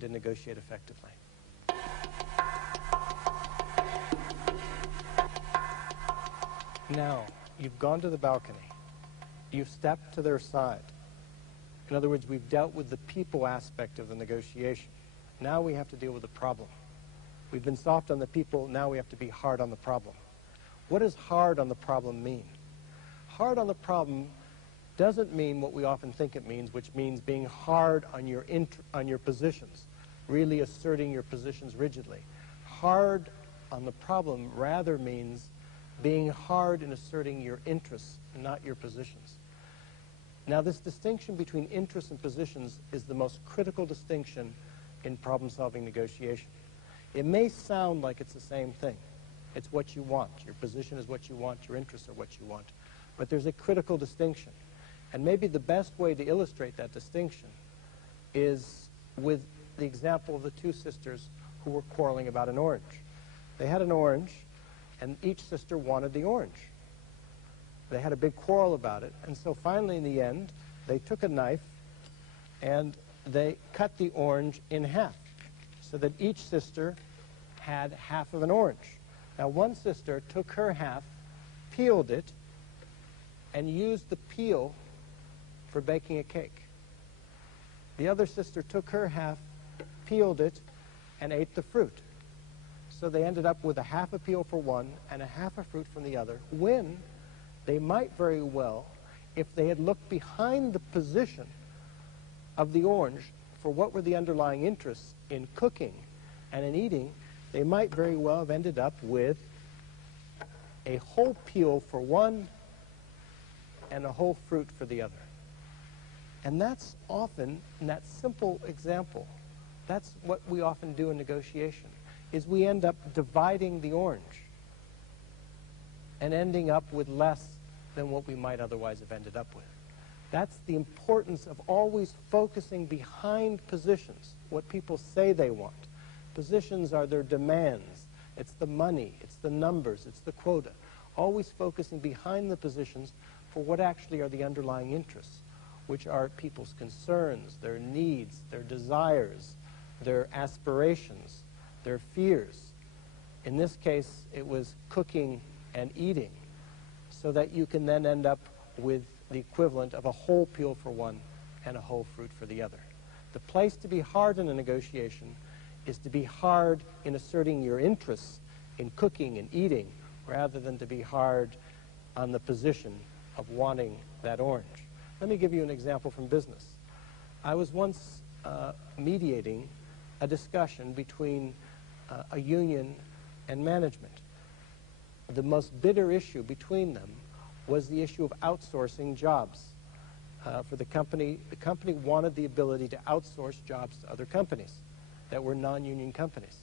to negotiate effectively. Now, you've gone to the balcony. You've stepped to their side. In other words, we've dealt with the people aspect of the negotiation. Now we have to deal with the problem. We've been soft on the people, now we have to be hard on the problem. What does hard on the problem mean? Hard on the problem doesn't mean what we often think it means, which means being hard on your positions, really asserting your positions rigidly. Hard on the problem rather means being hard in asserting your interests, not your positions. Now, this distinction between interests and positions is the most critical distinction in problem-solving negotiation. It may sound like it's the same thing. It's what you want. Your position is what you want. Your interests are what you want. But there's a critical distinction. And maybe the best way to illustrate that distinction is with the example of the two sisters who were quarreling about an orange. They had an orange, and each sister wanted the orange. They had a big quarrel about it, and so finally in the end, they took a knife and they cut the orange in half so that each sister had half of an orange. Now, one sister took her half, peeled it, and used the peel for baking a cake. The other sister took her half, peeled it, and ate the fruit. So they ended up with a half a peel for one and a half a fruit from the other, when they might very well, if they had looked behind the position of the orange for what were the underlying interests in cooking and in eating, they might very well have ended up with a whole peel for one and a whole fruit for the other. And that's often, in that simple example, that's what we often do in negotiation, is we end up dividing the orange and ending up with less than what we might otherwise have ended up with. That's the importance of always focusing behind positions, what people say they want. Positions are their demands. It's the money, it's the numbers, it's the quota. Always focusing behind the positions for what actually are the underlying interests, which are people's concerns, their needs, their desires, their aspirations, their fears. In this case, it was cooking and eating, so that you can then end up with the equivalent of a whole peel for one and a whole fruit for the other. The place to be hard in a negotiation is to be hard in asserting your interests in cooking and eating, rather than to be hard on the position of wanting that orange. Let me give you an example from business. I was once mediating a discussion between a union and management. The most bitter issue between them was the issue of outsourcing jobs for the company. The company wanted the ability to outsource jobs to other companies that were non-union companies.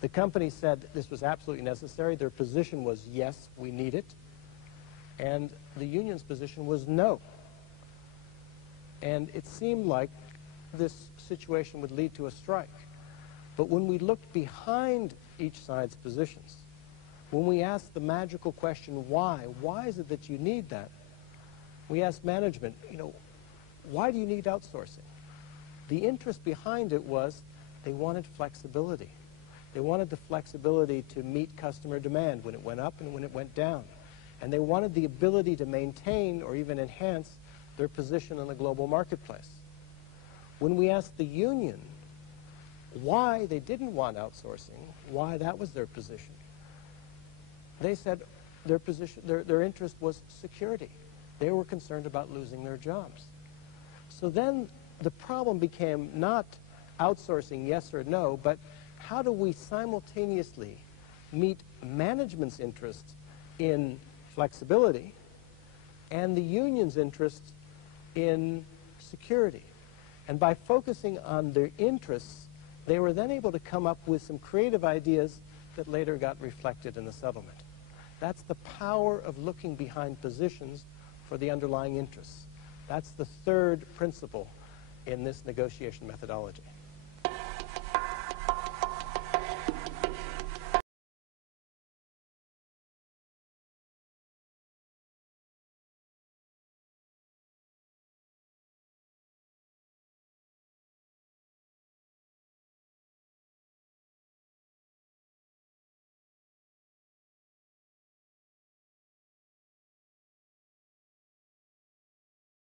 The company said this was absolutely necessary. Their position was, yes, we need it. And the union's position was no. And it seemed like this situation would lead to a strike. But when we looked behind each side's positions, when we asked the magical question, why is it that you need that? We asked management, why do you need outsourcing? The interest behind it was they wanted flexibility. They wanted the flexibility to meet customer demand when it went up and when it went down. And they wanted the ability to maintain or even enhance their position in the global marketplace. When we asked the union why they didn't want outsourcing, why that was their position, they said their interest was security. They were concerned about losing their jobs. So then the problem became not outsourcing yes or no, but how do we simultaneously meet management's interest in flexibility and the union's interest in security? And by focusing on their interests, they were then able to come up with some creative ideas that later got reflected in the settlement. That's the power of looking behind positions for the underlying interests. That's the third principle in this negotiation methodology.